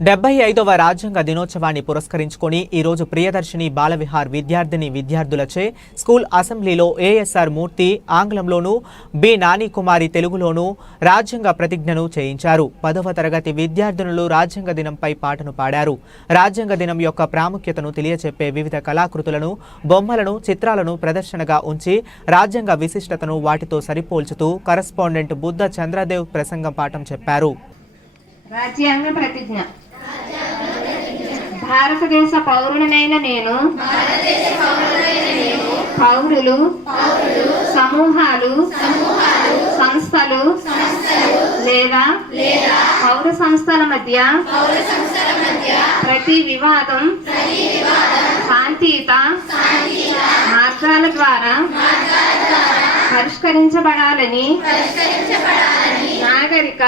డెబ్బై ఐదవ రాజ్యాంగ దినోత్సవాన్ని పురస్కరించుకొని ఈరోజు ప్రియదర్శిని బాలవిహార్ విద్యార్థిని విద్యార్థులచే స్కూల్ అసెంబ్లీలో ఏఎస్ఆర్ మూర్తి ఆంగ్లంలోనూ బి నాని కుమారి తెలుగులోనూ రాజ్యాంగ ప్రతిజ్ఞను చేయించారు. పదవ తరగతి విద్యార్థినులు రాజ్యాంగ దినంపై పాటను పాడారు. రాజ్యాంగ దినం యొక్క ప్రాముఖ్యతను తెలియచెప్పే వివిధ కళాకృతులను బొమ్మలను చిత్రాలను ప్రదర్శనగా ఉంచి రాజ్యాంగ విశిష్టతను వాటితో సరిపోల్చుతూ కరస్పాండెంట్ బుద్ధ చంద్రదేవ్ ప్రసంగం పాఠం చెప్పారు. రాజ్యాంగ ప్రతిజ్ఞ. భారతదేశ పౌరులనైన నేను పౌరులు సమూహాలు సంస్థలు లేదా పౌర సంస్థల మధ్య ప్రతి వివాదం శాంతియుత మార్గాల ద్వారా పరిష్కరించబడాలని నాగరిక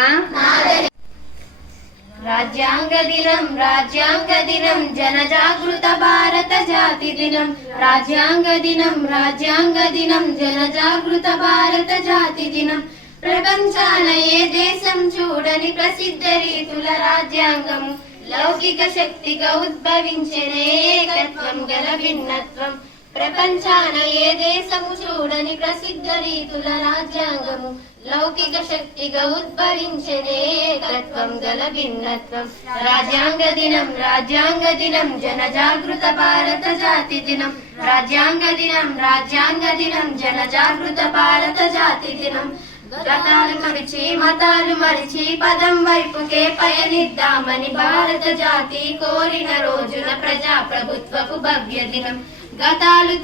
రాజ్యాంగ దినం రాజ్యాంగ దినం జనజాగృత భారత జాతి దినం. రాజ్యాంగ దినం రాజ్యాంగ దినం జనజాగృత భారత జాతి దినం. ప్రపంచాన ఏ దేశం చూడని ప్రసిద్ధ రీతుల రాజ్యాంగము లౌకిక శక్తిగా ఉద్భవించిన ఏకత్వం గల భిన్నత్వం. ప్రపంచాన ఏ దేశము చూడని ప్రసిద్ధ రీతుల రాజ్యాంగము? లౌకిక శక్తిగా ఉద్భవించనే ఏకత్వం గల భిన్నత్వం. రాజ్యాంగ దినం రాజ్యాంగ దినం జనజాగృత భారత జాతి దినం. రాజ్యాంగ దినం రాజ్యాంగ దినం జన జాగృత భారత జాతి దినం. గతాలు మరిచి మతాలు మరిచి పదం వైపుకే పయనిద్దామని భారత జాతి కోరిన రోజున ప్రజా ప్రభుత్వపు భవ్య దినం. గతాలు